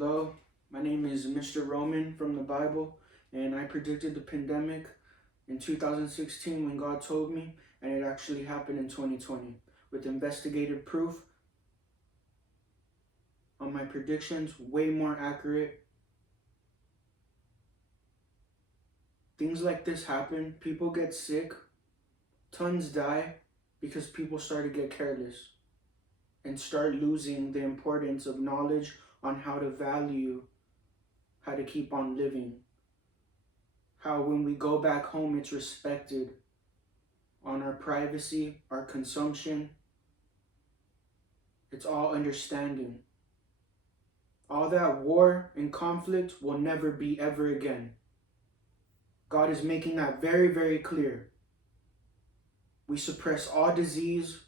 Hello, my name is Mr. Roman from the Bible, and I predicted the pandemic in 2016 when God told me, and it actually happened in 2020. With investigative proof on my predictions, way more accurate. Things like this happen, people get sick, tons die because people start to get careless and start losing the importance of knowledge on how to value, how to keep on living. How when we go back home, it's respected on our privacy, our consumption. It's all understanding. All that war and conflict will never be ever again. God is making that very, very clear. We suppress all disease.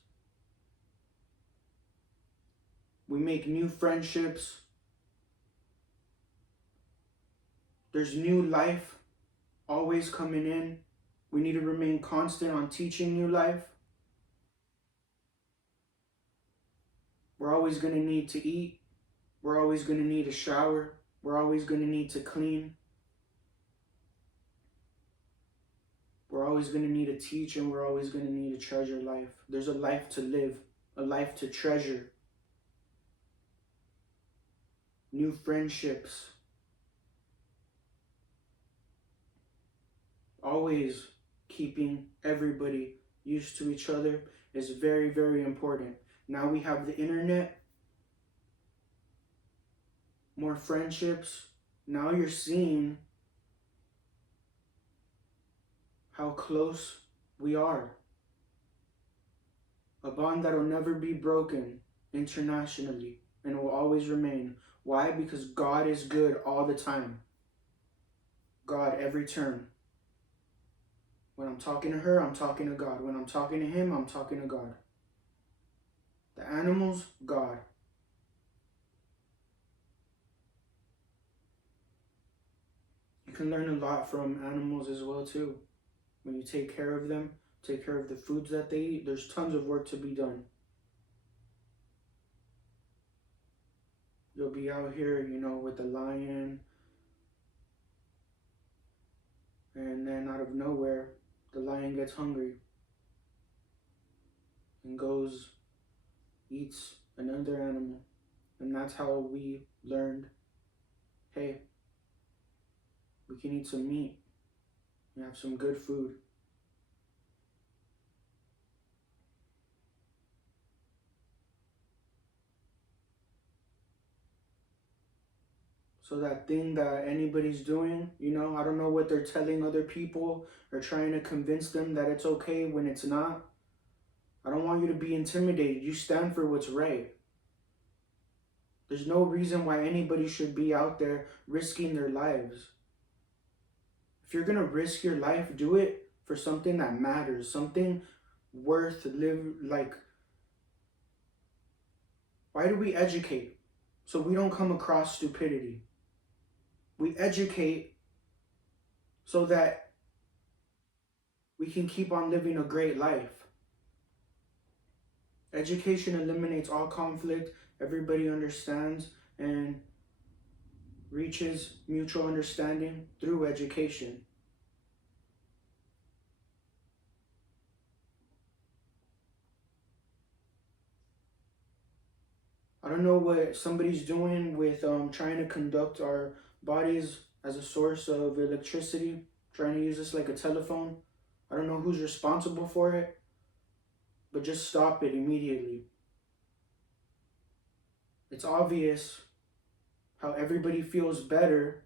We make new friendships. There's new life always coming in. We need to remain constant on teaching new life. We're always going to need to eat. We're always going to need a shower. We're always going to need to clean. We're always going to need to teach, and we're always going to need to treasure life. There's a life to live, a life to treasure. New friendships. Always keeping everybody used to each other is very, very important. Now we have the internet, more friendships. Now you're seeing how close we are. A bond that will never be broken internationally and will always remain. Why? Because God is good all the time. God every turn. When I'm talking to her, I'm talking to God. When I'm talking to him, I'm talking to God. The animals, God. You can learn a lot from animals as well too. When you take care of them, take care of the foods that they eat, there's tons of work to be done. You'll be out here, with a lion, and then out of nowhere, the lion gets hungry and goes, eats another animal. And that's how we learned, hey, we can eat some meat and have some good food. So that thing that anybody's doing, I don't know what they're telling other people or trying to convince them that it's okay when it's not. I don't want you to be intimidated. You stand for what's right. There's no reason why anybody should be out there risking their lives. If you're going to risk your life, do it for something that matters, something worth why do we educate? So we don't come across stupidity. We educate so that we can keep on living a great life. Education eliminates all conflict. Everybody understands and reaches mutual understanding through education. I don't know what somebody's doing with trying to conduct our bodies as a source of electricity, trying to use this like a telephone. I don't know who's responsible for it, but just stop it immediately. It's obvious how everybody feels better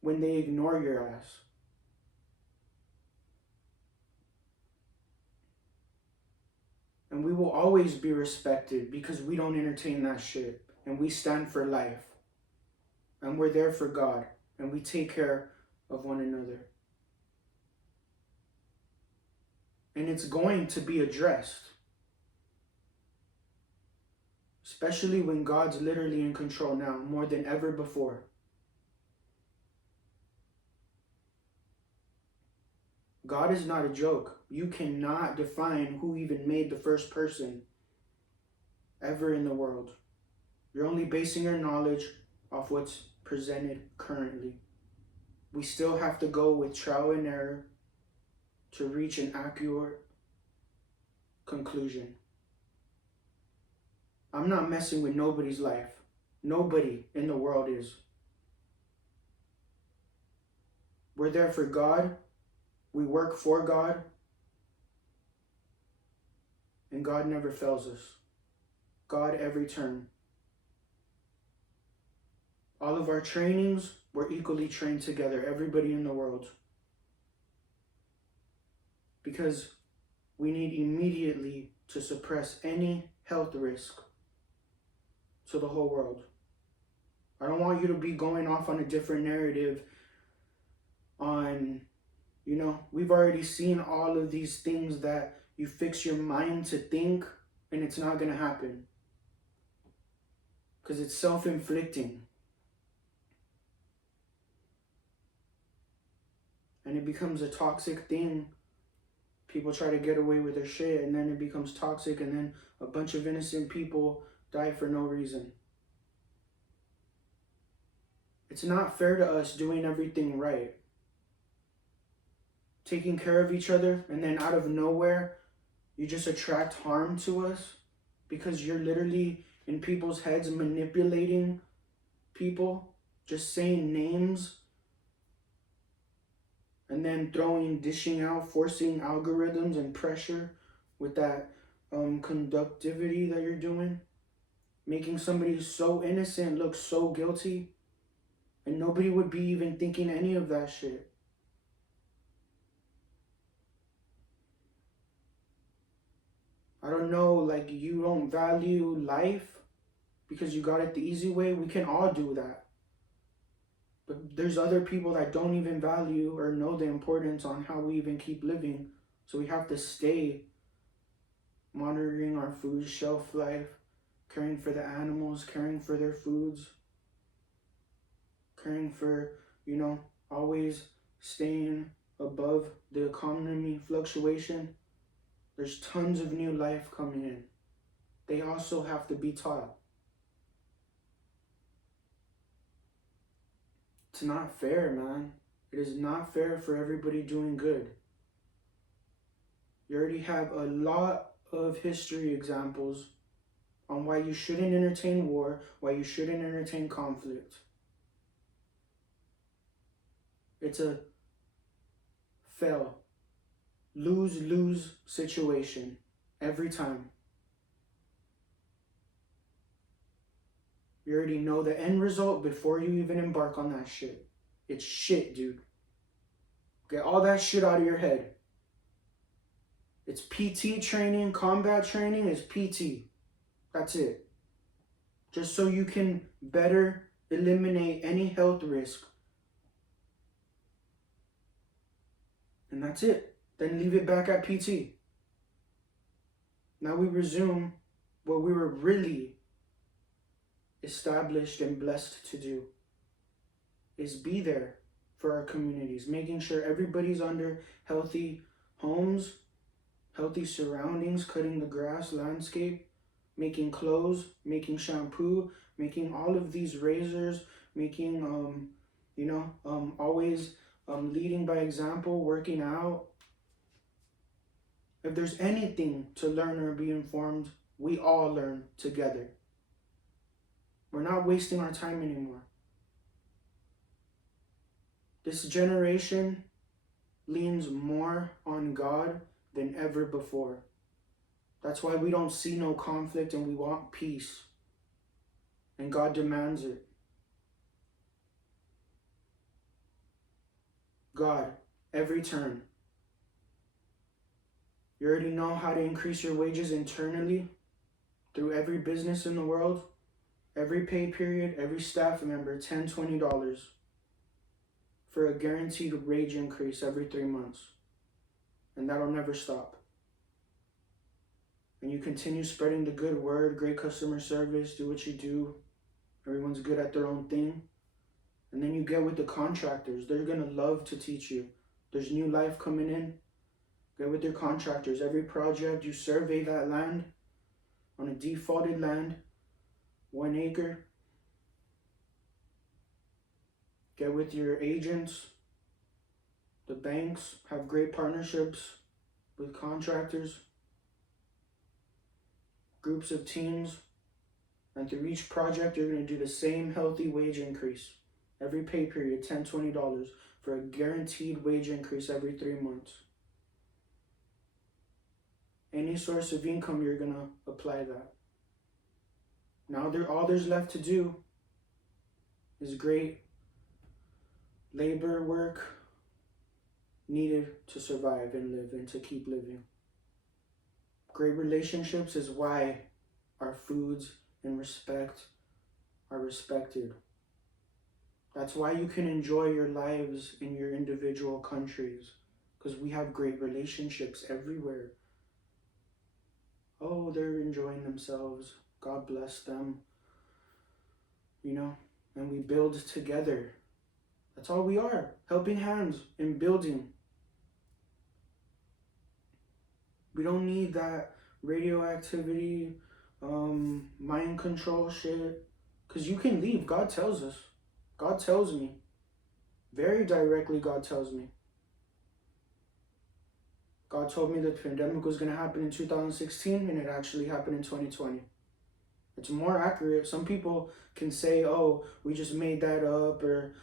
when they ignore your ass. And we will always be respected because we don't entertain that shit. And we stand for life. And we're there for God. And we take care of one another. And it's going to be addressed. Especially when God's literally in control now, more than ever before. God is not a joke. You cannot define who even made the first person ever in the world. You're only basing your knowledge off what's presented currently. We still have to go with trial and error to reach an accurate conclusion. I'm not messing with nobody's life. Nobody in the world is. We're there for God. We work for God. And God never fails us. God every turn. All of our trainings, we're equally trained together, everybody in the world. Because we need immediately to suppress any health risk to the whole world. I don't want you to be going off on a different narrative on, we've already seen all of these things that you fix your mind to think and it's not going to happen. Because it's self-inflicting. And it becomes a toxic thing. People try to get away with their shit and then it becomes toxic and then a bunch of innocent people die for no reason. It's not fair to us doing everything right. Taking care of each other and then out of nowhere, you just attract harm to us because you're literally in people's heads manipulating people, just saying names and then dishing out, forcing algorithms and pressure with that conductivity that you're doing, making somebody so innocent look so guilty, and nobody would be even thinking any of that shit. I don't know, like you don't value life because you got it the easy way. We can all do that. But there's other people that don't even value or know the importance on how we even keep living. So we have to stay monitoring our food shelf life, caring for the animals, caring for their foods, caring for, always staying above the economy fluctuation. There's tons of new life coming in. They also have to be taught. It's not fair, man. It is not fair for everybody doing good. You already have a lot of history examples on why you shouldn't entertain war, why you shouldn't entertain conflict. It's a lose-lose situation every time. You already know the end result before you even embark on that shit. It's shit, dude. Get all that shit out of your head. It's PT training, combat training is PT. That's it. Just so you can better eliminate any health risk. And that's it. Then leave it back at PT. Now we resume what we were really established and blessed to do, is be there for our communities, making sure everybody's under healthy homes, healthy surroundings, cutting the grass, landscape, making clothes, making shampoo, making all of these razors, making, always leading by example, working out. If there's anything to learn or be informed, we all learn together. We're not wasting our time anymore. This generation leans more on God than ever before. That's why we don't see no conflict and we want peace. And God demands it. God, every turn. You already know how to increase your wages internally through every business in the world. Every pay period, every staff member, $10, $20 for a guaranteed wage increase every 3 months. And that'll never stop. And you continue spreading the good word, great customer service, do what you do. Everyone's good at their own thing. And then you get with the contractors. They're going to love to teach you. There's new life coming in. Get with your contractors. Every project, you survey that land on a defaulted land. 1 acre. Get with your agents. The banks have great partnerships with contractors, groups of teams, and through each project, you're going to do the same healthy wage increase. Every pay period, $10, $20 for a guaranteed wage increase every 3 months. Any source of income, you're going to apply that. Now, all there's left to do is great labor work needed to survive and live and to keep living. Great relationships is why our foods and respect are respected. That's why you can enjoy your lives in your individual countries, because we have great relationships everywhere. Oh, they're enjoying themselves. God bless them. You know, and we build together. That's all we are, helping hands in building. We don't need that radioactivity, mind control shit, because you can leave. God tells us. God tells me. Very directly, God tells me. God told me the pandemic was going to happen in 2016, and it actually happened in 2020. It's more accurate. Some people can say, oh, we just made that up, or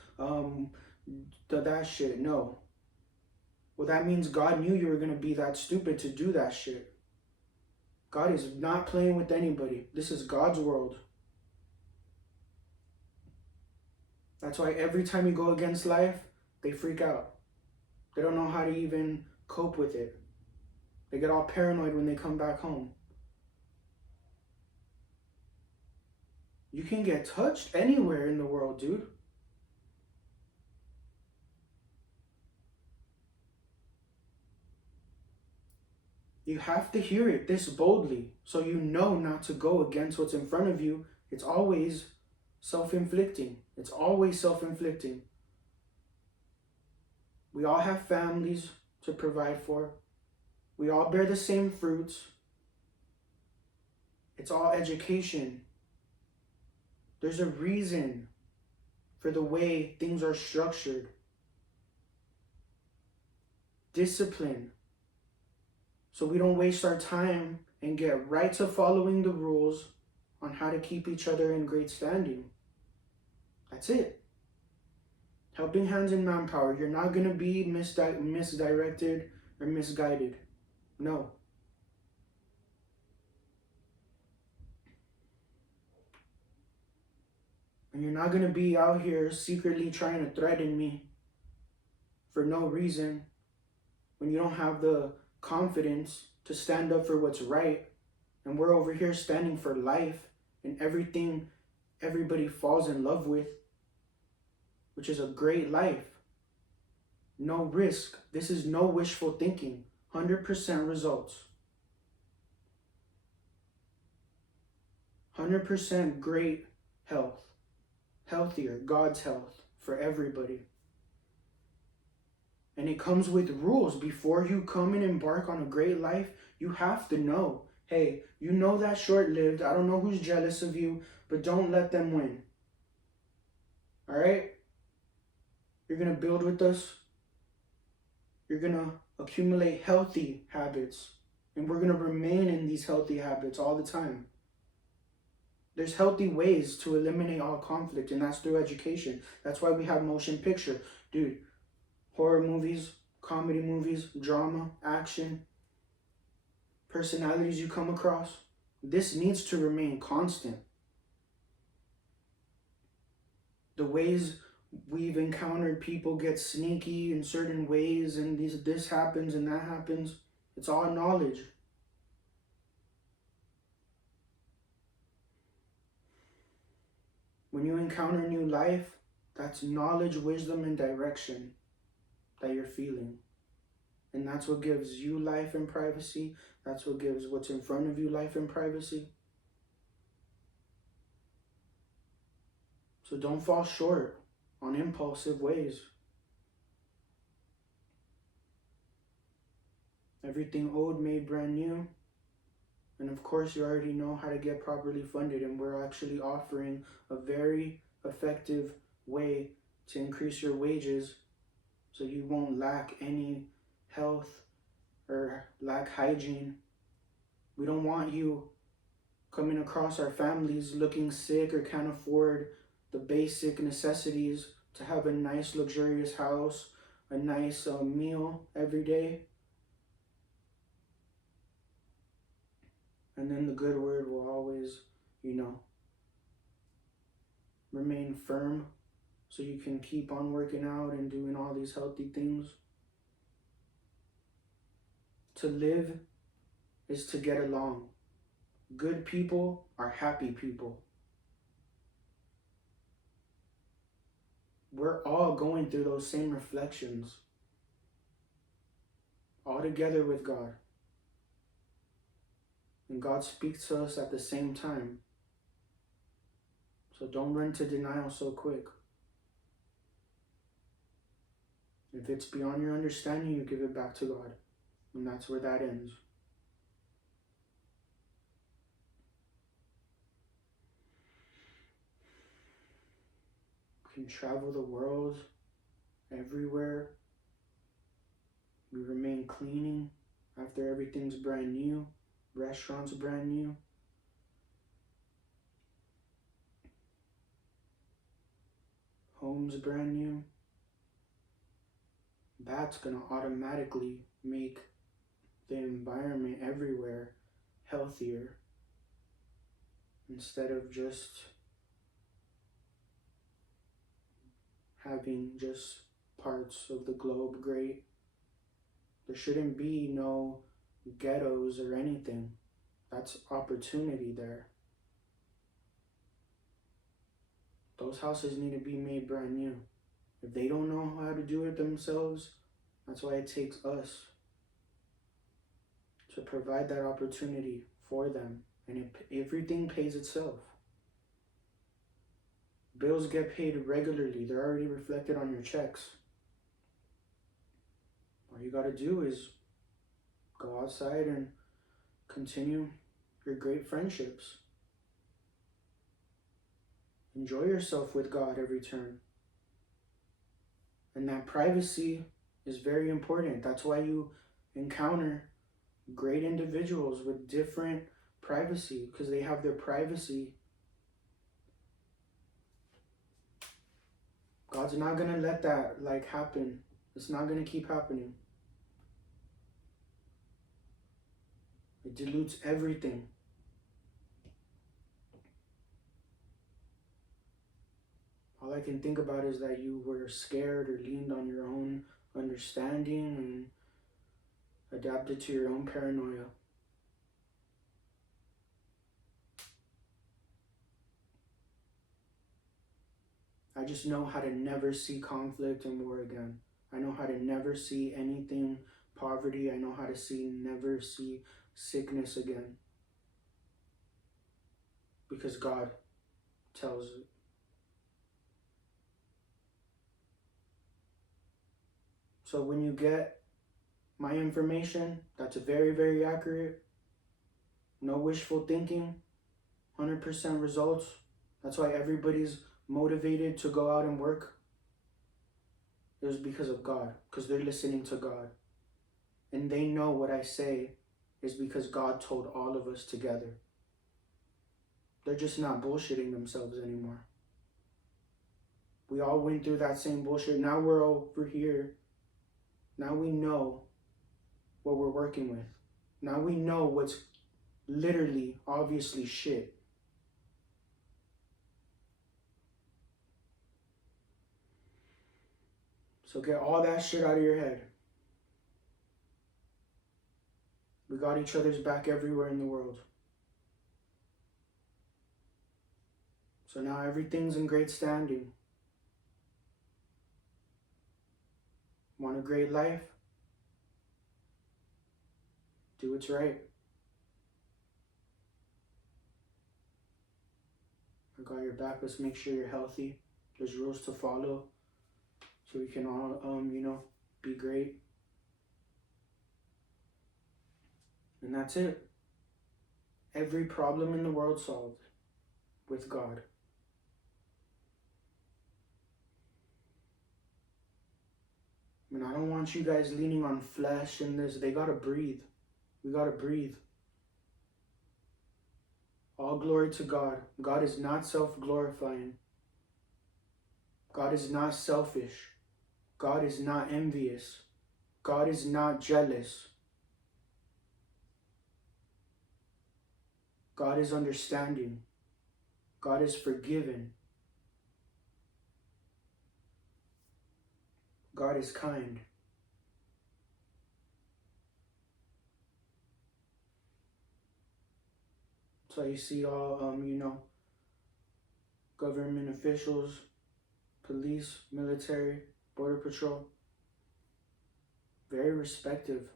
that shit. No. Well, that means God knew you were going to be that stupid to do that shit. God is not playing with anybody. This is God's world. That's why every time you go against life, they freak out. They don't know how to even cope with it. They get all paranoid when they come back home. You can get touched anywhere in the world, dude. You have to hear it this boldly so you know not to go against what's in front of you. It's always self-inflicting. It's always self-inflicting. We all have families to provide for. We all bear the same fruits. It's all education. There's a reason for the way things are structured. Discipline. So we don't waste our time and get right to following the rules on how to keep each other in great standing. That's it. Helping hands in manpower. You're not going to be misdirected or misguided. No. And you're not going to be out here secretly trying to threaten me for no reason when you don't have the confidence to stand up for what's right. And we're over here standing for life and everything everybody falls in love with, which is a great life. No risk. This is no wishful thinking. 100% results. 100% great health. Healthier, God's health for everybody. And it comes with rules. Before you come and embark on a great life, you have to know, hey, you know that's short-lived. I don't know who's jealous of you, but don't let them win. All right? You're going to build with us. You're going to accumulate healthy habits. And we're going to remain in these healthy habits all the time. There's healthy ways to eliminate all conflict, and that's through education. That's why we have motion picture. Dude, horror movies, comedy movies, drama, action, personalities you come across. This needs to remain constant. The ways we've encountered people get sneaky in certain ways, and this happens and that happens. It's all knowledge. When you encounter new life, that's knowledge, wisdom, and direction that you're feeling. And that's what gives you life and privacy. That's what gives what's in front of you life and privacy. So don't fall short on impulsive ways. Everything old made brand new. And of course, you already know how to get properly funded, and we're actually offering a very effective way to increase your wages so you won't lack any health or lack hygiene. We don't want you coming across our families looking sick or can't afford the basic necessities to have a nice luxurious house, a nice meal every day. And then the good word will always, remain firm so you can keep on working out and doing all these healthy things. To live is to get along. Good people are happy people. We're all going through those same reflections, all together with God. And God speaks to us at the same time. So don't run to denial so quick. If it's beyond your understanding, you give it back to God. And that's where that ends. We can travel the world, everywhere. We remain cleaning after everything's brand new. Restaurants brand new. Homes brand new. That's gonna automatically make the environment everywhere healthier instead of just having just parts of the globe great. There shouldn't be no ghettos or anything. That's opportunity there. Those houses need to be made brand new. If they don't know how to do it themselves, that's why it takes us to provide that opportunity for them. And everything pays itself. Bills get paid regularly. They're already reflected on your checks. All you gotta do is go outside and continue your great friendships. Enjoy yourself with God every turn. And that privacy is very important. That's why you encounter great individuals with different privacy, because they have their privacy. God's not gonna let that happen. It's not gonna keep happening. It dilutes everything. All I can think about is that you were scared or leaned on your own understanding and adapted to your own paranoia. I just know how to never see conflict and war again. I know how to never see anything poverty. I know how to never see sickness again. Because God tells it. So when you get my information, that's very, very accurate. No wishful thinking, 100% results. That's why everybody's motivated to go out and work. It was because of God, because they're listening to God. And they know what I say is because God told all of us together. They're just not bullshitting themselves anymore. We all went through that same bullshit. Now we're over here. Now we know what we're working with. Now we know what's literally, obviously shit. So get all that shit out of your head. We got each other's back everywhere in the world. So now everything's in great standing. Want a great life? Do what's right. I got your back. Let's make sure you're healthy. There's rules to follow so we can all, be great. And that's it. Every problem in the world solved with God. And I don't want you guys leaning on flesh and this. They gotta breathe. We gotta breathe. All glory to God. God is not self-glorifying. God is not selfish. God is not envious. God is not jealous. God is understanding. God is forgiving. God is kind. So you see all, government officials, police, military, border patrol, very respective,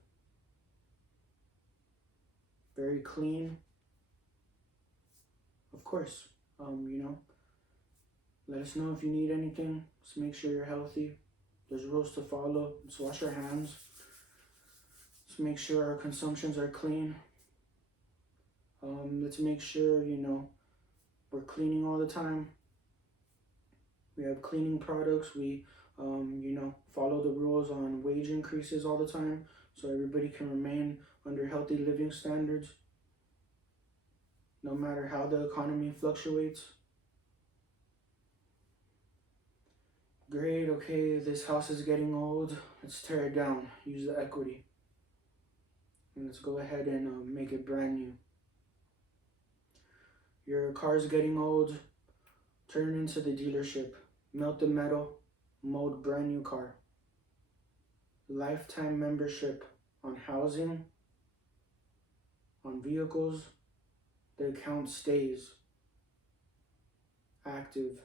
very clean. Of course, let us know if you need anything. Just make sure you're healthy. There's rules to follow. Just wash your hands. Just make sure our consumptions are clean. Let's make sure, we're cleaning all the time. We have cleaning products. We, follow the rules on wage increases all the time so everybody can remain under healthy living standards no matter how the economy fluctuates. Great, okay, this house is getting old. Let's tear it down. Use the equity. And let's go ahead and make it brand new. Your car's getting old. Turn it into the dealership. Melt the metal. Mold brand new car. Lifetime membership on housing, on vehicles. The account stays active.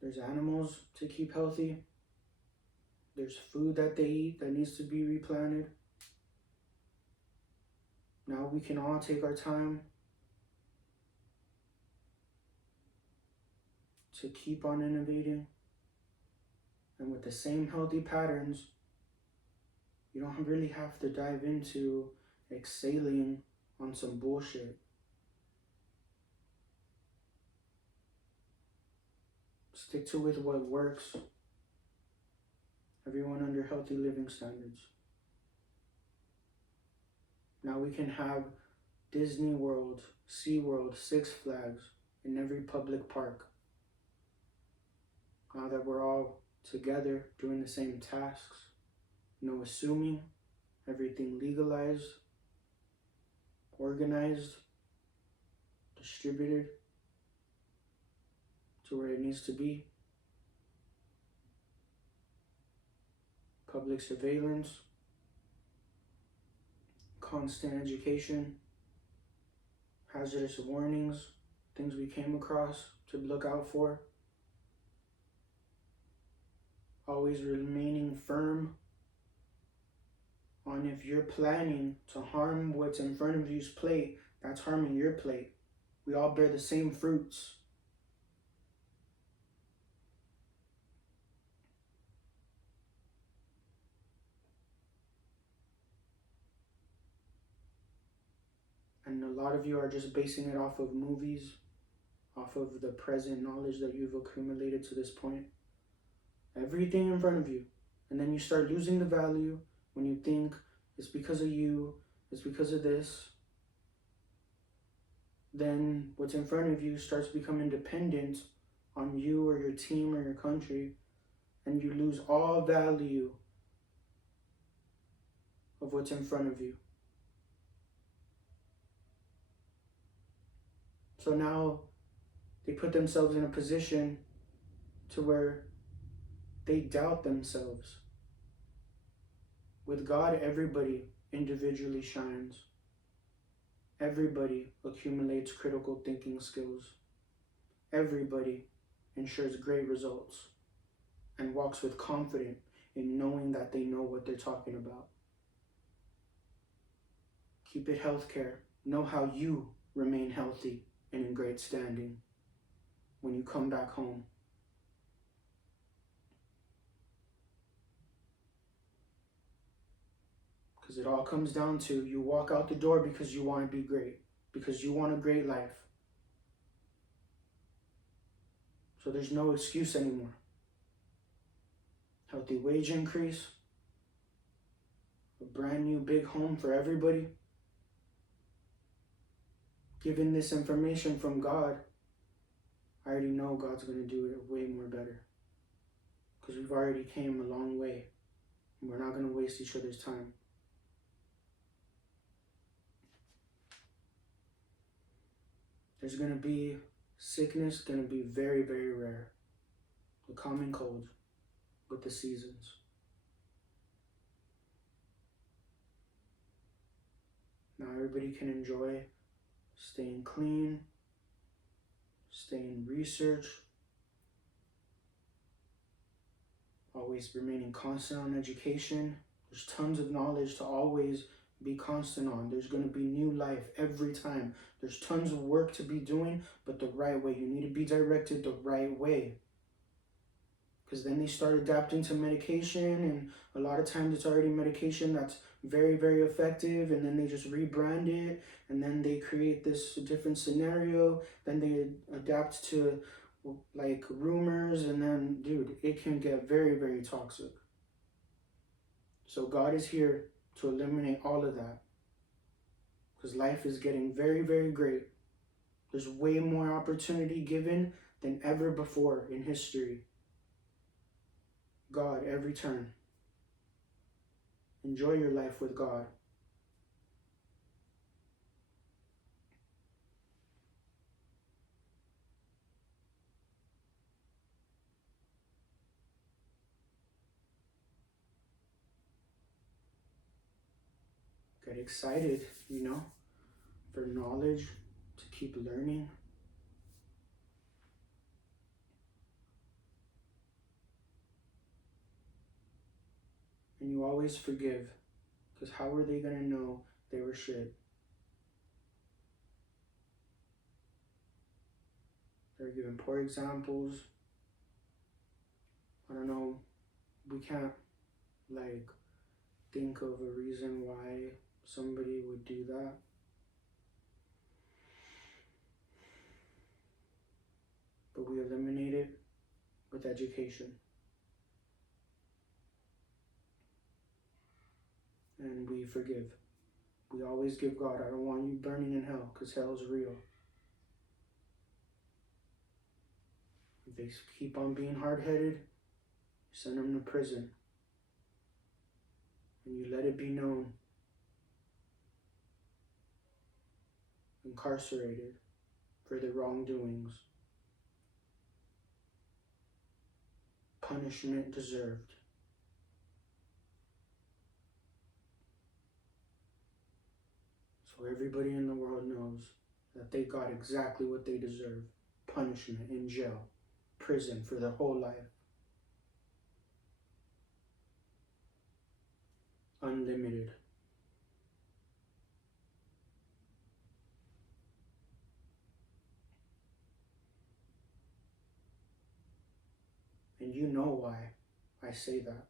There's animals to keep healthy. There's food that they eat that needs to be replanted. Now we can all take our time to keep on innovating. And with the same healthy patterns, you don't really have to dive into exhaling on some bullshit. Stick to with what works. Everyone under healthy living standards. Now we can have Disney World, SeaWorld, Six Flags in every public park. Now that we're all together doing the same tasks, no assuming, everything legalized, organized, distributed to where it needs to be. Public surveillance, constant education, hazardous warnings, things we came across to look out for. Always remaining firm on if you're planning to harm what's in front of you's plate, that's harming your plate. We all bear the same fruits. And a lot of you are just basing it off of movies, off of the present knowledge that you've accumulated to this point. Everything in front of you. And then you start losing the value when you think it's because of you, it's because of this. Then what's in front of you starts becoming dependent on you or your team or your country, and you lose all value of what's in front of you. So now they put themselves in a position to where they doubt themselves. With God, everybody individually shines. Everybody accumulates critical thinking skills. Everybody ensures great results and walks with confidence in knowing that they know what they're talking about. Keep it healthcare. Know how you remain healthy and in great standing when you come back home. Because it all comes down to you walk out the door because you want to be great, because you want a great life. So there's no excuse anymore. Healthy wage increase, a brand new big home for everybody. Given this information from God, I already know God's going to do it way more better. Because we've already came a long way. And we're not going to waste each other's time. There's going to be sickness, going to be very, very rare. The common cold with the seasons. Now everybody can enjoy staying clean, staying research, always remaining constant on education. There's tons of knowledge to always be constant on. There's going to be new life every time. There's tons of work to be doing, but the right way. You need to be directed the right way. Because then they start adapting to medication, and a lot of times it's already medication that's very, very effective, and then they just rebrand it, and then they create this different scenario, then they adapt to like rumors, and then, dude, it can get very, very toxic. So God is here to eliminate all of that, because life is getting very, very great. There's way more opportunity given than ever before in history. God every turn. Enjoy your life with God. Get excited, for knowledge, to keep learning. And you always forgive, because how were they going to know they were shit? They're giving poor examples. I don't know, we can't think of a reason why somebody would do that. But we eliminate it with education. And we forgive. We always give God. I don't want you burning in hell, because hell is real. If they keep on being hard-headed, you send them to prison. And you let it be known. Incarcerated for their wrongdoings. Punishment deserved. So everybody in the world knows that they got exactly what they deserve. Punishment in jail, prison for their whole life. Unlimited. And you know why I say that.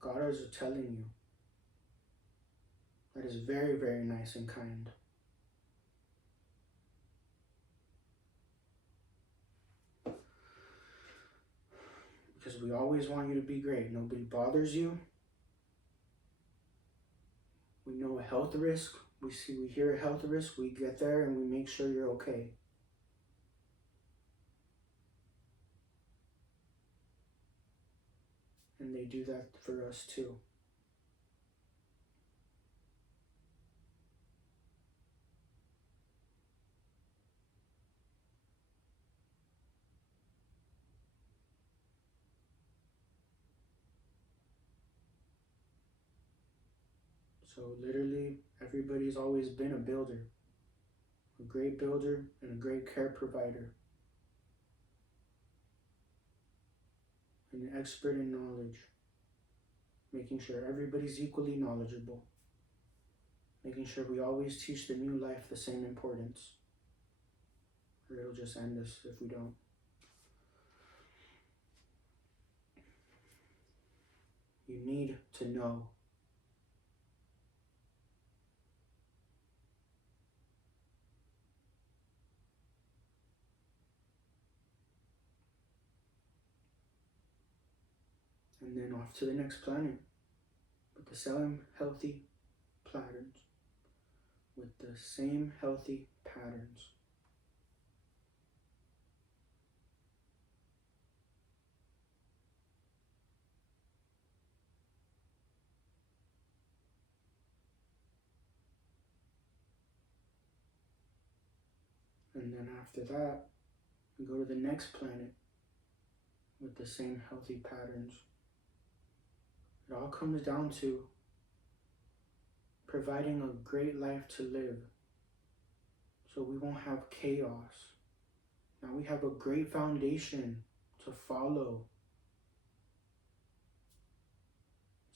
God is telling you. That is very, very nice and kind. Because we always want you to be great. Nobody bothers you. We know a health risk. We hear a health risk. We get there and we make sure you're okay. And they do that for us too. So literally, everybody's always been a builder. A great builder and a great care provider. An expert in knowledge. Making sure everybody's equally knowledgeable. Making sure we always teach the new life the same importance. Or it'll just end us if we don't. You need to know. then off to the next planet with the same healthy patterns. With the same healthy patterns. And then after that, we go to the next planet with the same healthy patterns. It all comes down to providing a great life to live so we won't have chaos. Now we have a great foundation to follow.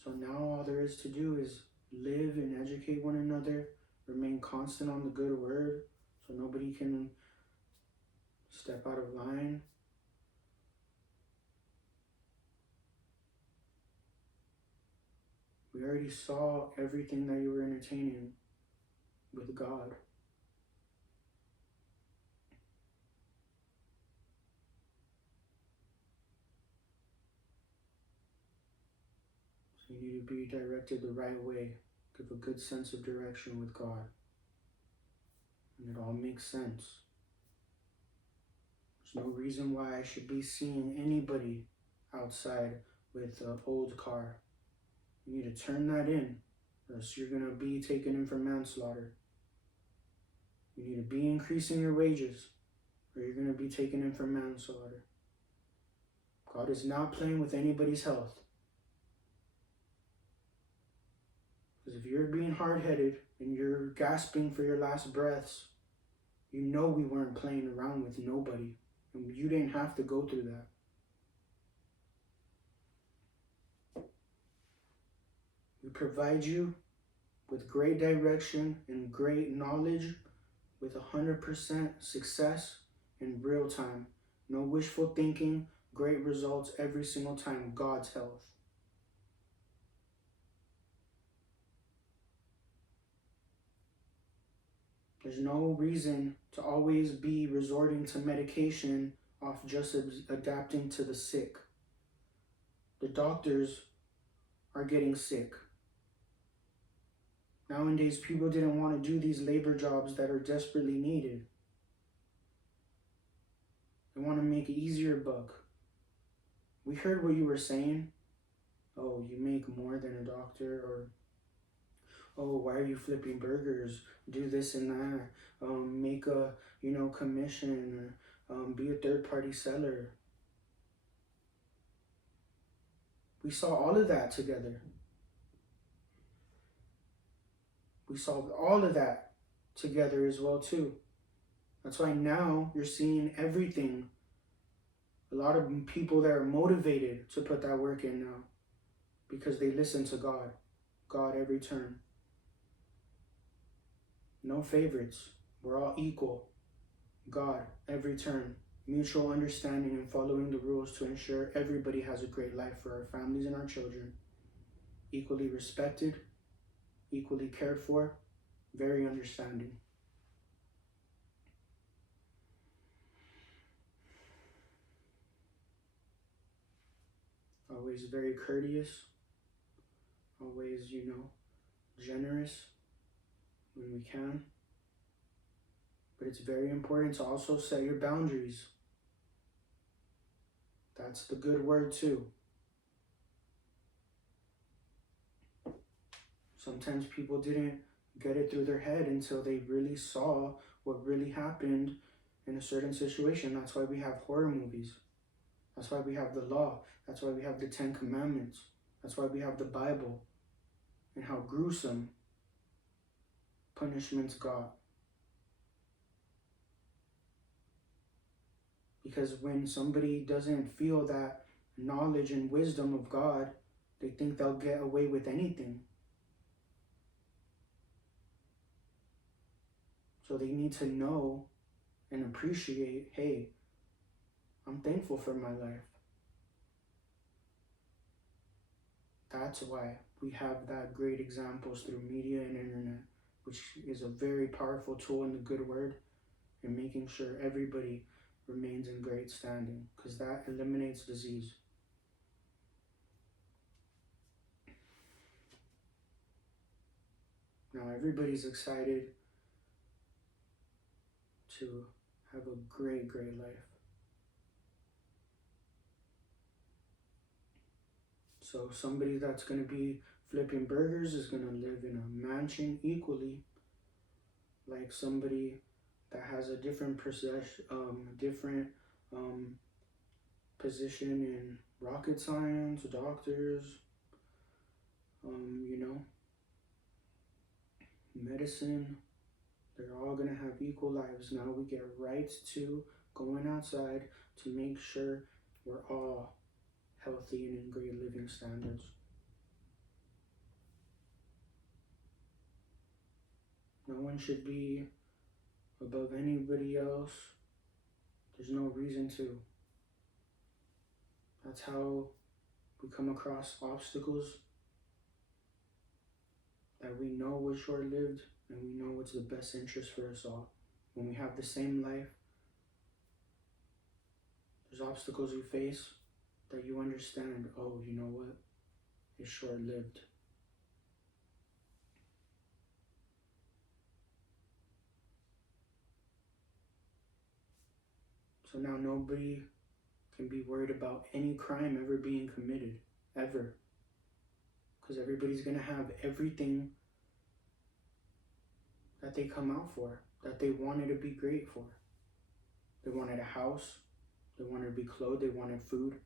So now all there is to do is live and educate one another, remain constant on the good word so nobody can step out of line. We already saw everything that you were entertaining with God. So you need to be directed the right way. Give a good sense of direction with God. And it all makes sense. There's no reason why I should be seeing anybody outside with an old car. You need to turn that in, or else you're going to be taken in for manslaughter. You need to be increasing your wages, or you're going to be taken in for manslaughter. God is not playing with anybody's health. Because if you're being hard-headed and you're gasping for your last breaths, you know we weren't playing around with nobody. And you didn't have to go through that. We provide you with great direction and great knowledge with 100% success in real time. No wishful thinking, great results every single time. God's health. There's no reason to always be resorting to medication off just adapting to the sick. The doctors are getting sick. Nowadays, people didn't want to do these labor jobs that are desperately needed. They want to make an easier buck. We heard what you were saying. Oh, you make more than a doctor, or oh, why are you flipping burgers? Do this and that. Make a, commission, or be a third-party seller. We saw all of that together. We saw all of that together as well too. That's why now you're seeing everything. A lot of people that are motivated to put that work in now because they listen to God. God every turn. No favorites. We're all equal. God every turn. Mutual understanding and following the rules to ensure everybody has a great life for our families and our children. Equally respected, equally cared for, very understanding. Always very courteous, always, generous when we can. But it's very important to also set your boundaries. That's the good word too. Sometimes people didn't get it through their head until they really saw what really happened in a certain situation. That's why we have horror movies. That's why we have the law. That's why we have the 10 Commandments. That's why we have the Bible. And how gruesome punishments got. Because when somebody doesn't feel that knowledge and wisdom of God, they think they'll get away with anything. So they need to know and appreciate, hey, I'm thankful for my life. That's why we have that great examples through media and internet, which is a very powerful tool in the good word and making sure everybody remains in great standing, because that eliminates disease. Now everybody's excited to have a great, great life. So somebody that's going to be flipping burgers is going to live in a mansion equally like somebody that has a different position in rocket science, doctors, you know, medicine. They're all gonna have equal lives. Now we get right to going outside to make sure we're all healthy and in great living standards. No one should be above anybody else. There's no reason to. That's how we come across obstacles that we know was short-lived and we know what's the best interest for us all. When we have the same life, there's obstacles you face that you understand, oh, you know what? It's short-lived. So now nobody can be worried about any crime ever being committed, ever. Because everybody's going to have everything that they come out for, that they wanted to be great for. They wanted a house, they wanted to be clothed, they wanted food,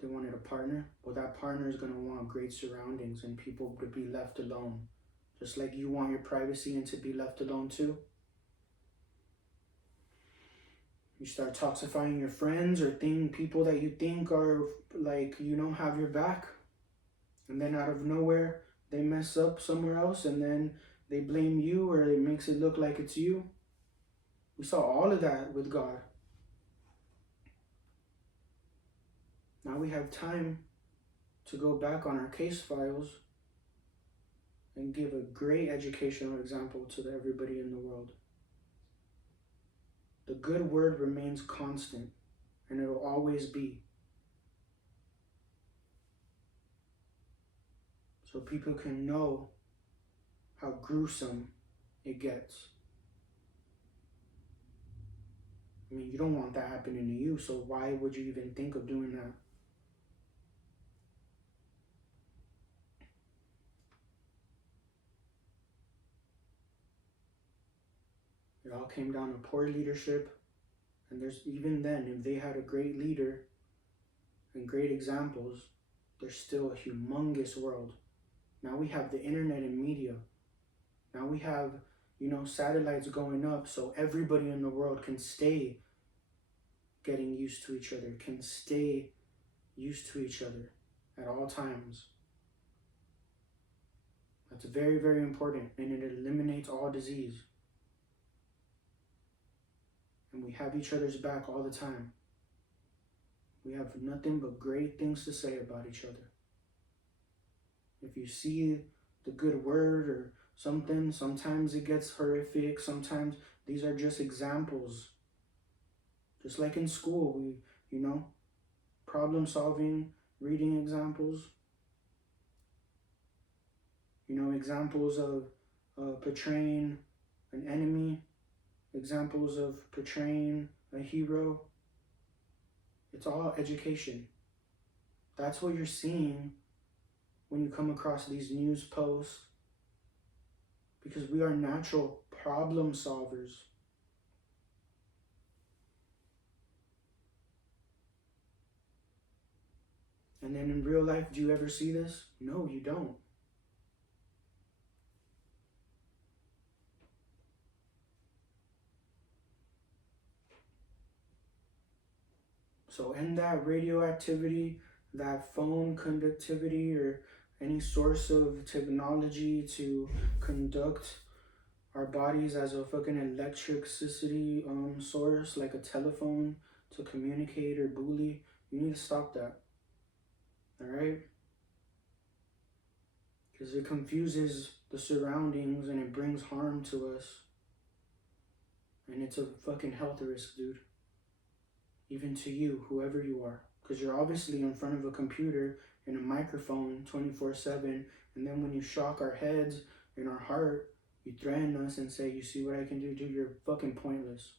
they wanted a partner. Well, that partner is going to want great surroundings and people to be left alone. Just like you want your privacy and to be left alone too. You start toxifying your friends or people that you think are like, you know, have your back. And then out of nowhere, they mess up somewhere else and then they blame you or it makes it look like it's you. We saw all of that with God. Now we have time to go back on our case files and give a great educational example to everybody in the world. The good word remains constant, and it will always be. So people can know how gruesome it gets. I mean, you don't want that happening to you, so why would you even think of doing that? It all came down to poor leadership. And there's even then, if they had a great leader and great examples, there's still a humongous world. Now we have the internet and media. Now we have, you know, satellites going up so everybody in the world can stay getting used to each other, can stay used to each other at all times. That's very, very important, and it eliminates all disease. And we have each other's back all the time. We have nothing but great things to say about each other. If you see the good word or something, sometimes it gets horrific, sometimes these are just examples. Just like in school, we, you know, problem solving, reading examples. You know, examples of portraying an enemy, examples of portraying a hero. It's all education. That's what you're seeing when you come across these news posts, because we are natural problem solvers. And then in real life, do you ever see this? No, you don't. So in that radioactivity, that phone conductivity, or any source of technology to conduct our bodies as a fucking electricity source, like a telephone to communicate or bully, you need to stop that. Alright? Because it confuses the surroundings and it brings harm to us. And it's a fucking health risk, dude. Even to you, whoever you are. Because you're obviously in front of a computer and a microphone 24/7. And then when you shock our heads in our heart, you threaten us and say, you see what I can do? Dude, you're fucking pointless.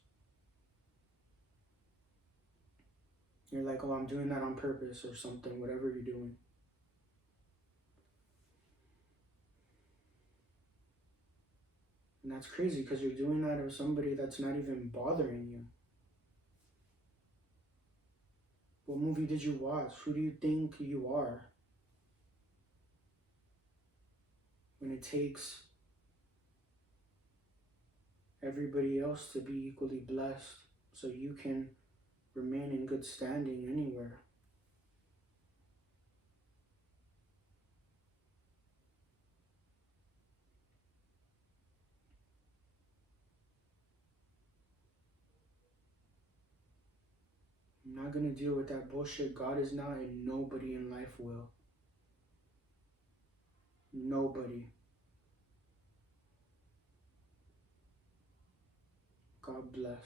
You're like, oh, I'm doing that on purpose or something, whatever you're doing. And that's crazy because you're doing that with somebody that's not even bothering you. What movie did you watch? Who do you think you are? When it takes everybody else to be equally blessed so you can remain in good standing anywhere. I'm not going to deal with that bullshit. God is not, and nobody in life will. Nobody. God bless.